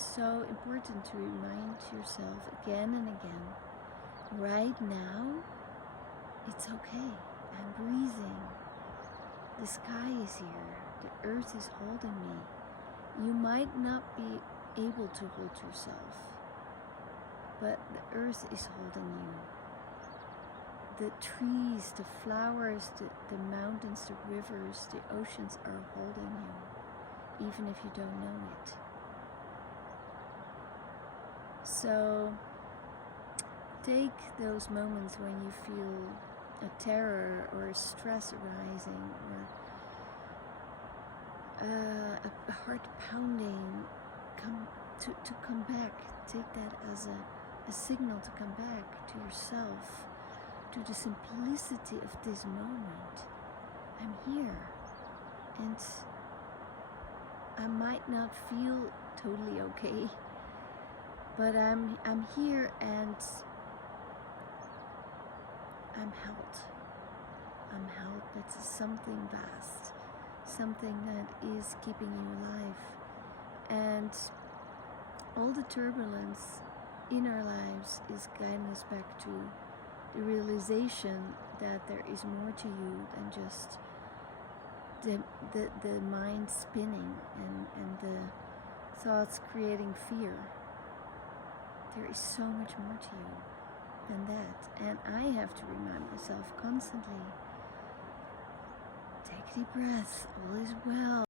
it's so important to remind yourself again and again, right now, it's okay. I'm breathing. The sky is here. The earth is holding me. You might not be able to hold yourself, but the earth is holding you. The trees, the flowers, the mountains, the rivers, the oceans are holding you, even if you don't know it. So take those moments when you feel a terror or a stress arising, or a heart pounding, to come back. Take that as a signal to come back to yourself, to the simplicity of this moment. I'm here, and I might not feel totally okay, but I'm here, and I'm held. I'm held. That's something vast, something that is keeping you alive. And all the turbulence in our lives is guiding us back to the realization that there is more to you than just the mind spinning and the thoughts creating fear. There is so much more to you than that, and I have to remind myself constantly, take a deep breath, all is well.